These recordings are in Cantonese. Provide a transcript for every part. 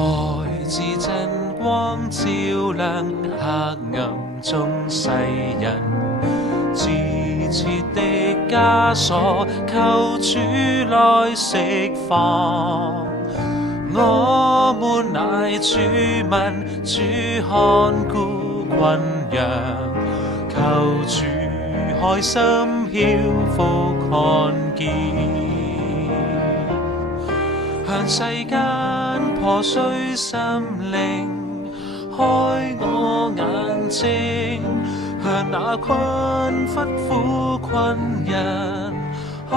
來自真光照亮黑暗中世人，自設的枷鎖求主來釋放。我們乃主民，主看顧群羊，求主開心曉福看見。向世間破碎心靈開我眼睛，向那困乏苦困人開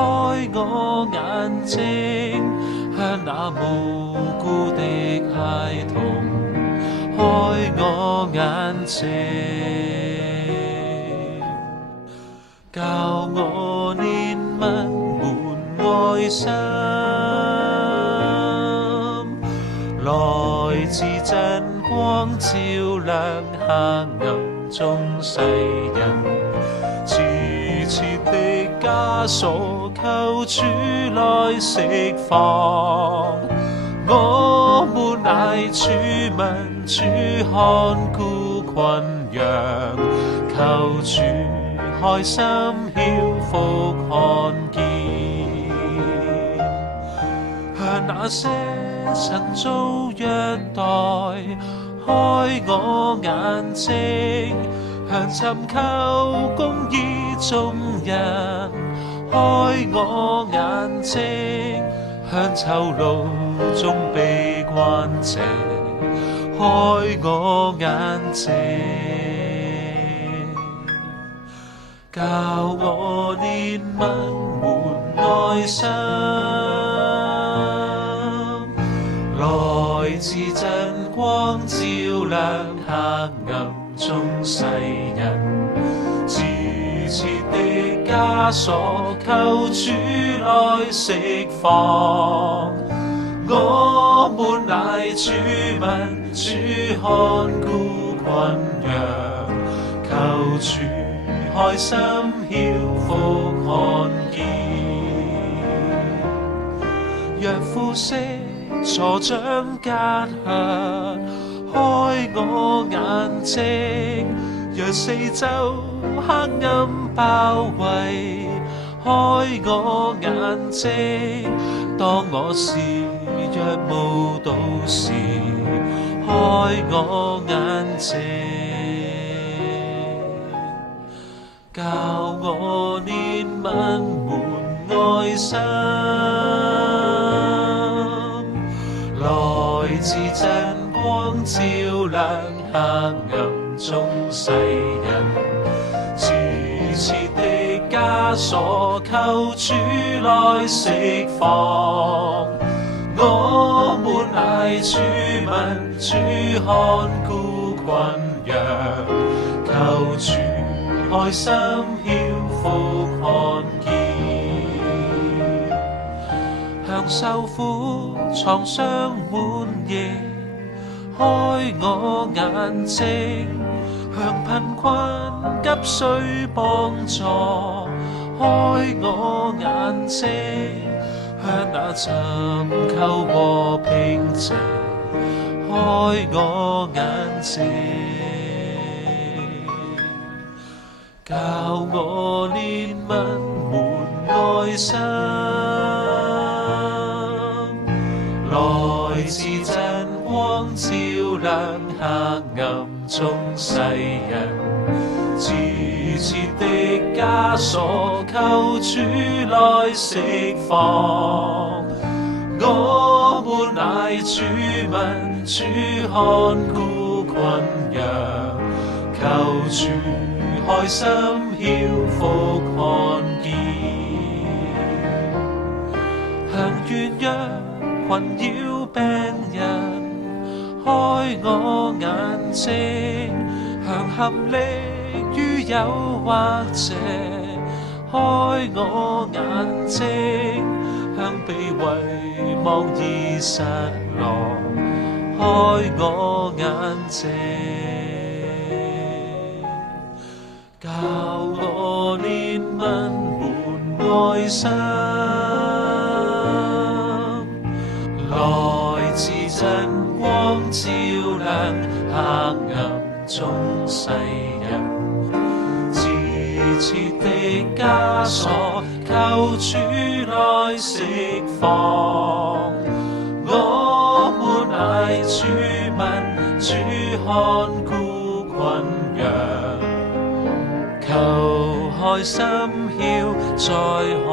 我眼睛，向那無辜的孩童開我眼睛，教我憐憫滿愛心。來自真光照亮黑暗中世人，自設的枷鎖求主來釋放。我們乃主民，主看顧群羊，求主開心曉福看見。向那些曾遭虐待開我眼睛，向尋求公義眾人開我眼睛，向囚牢中被關者開我眼睛，教我憐憫滿愛心。來自真光照亮黑暗中世人，自設的枷鎖求主來釋放。我們乃主民，主看顧群羊，求主開心曉福看見。若父息助長隔閡開我眼睛，若四周黑暗包圍開我眼睛，當我是若無睹時開我眼睛，教我憐憫滿愛心。來自真光照亮黑暗中世人，自設的枷鎖求主來釋放。我們乃主民，主看顧群羊，求主開心曉福看見。向受苦創傷滿盈開我眼睛，向貧困急需幫助開我眼睛，向那尋求和平者開我眼睛，教我憐憫滿愛心。來自真光照亮黑暗中世人，自設的枷鎖求主來釋放。我們乃主民，主看顧群羊，求主開心曉福看見。向軟弱困擾病人開我眼睛，向陷溺於誘惑者開我眼睛，向被遺忘而失落開我眼睛，教我憐憫滿愛心。來自真光照亮黑暗中世人。自設的枷鎖，求主來釋放。我們乃主民，主看顧群羊，求開心竅，再看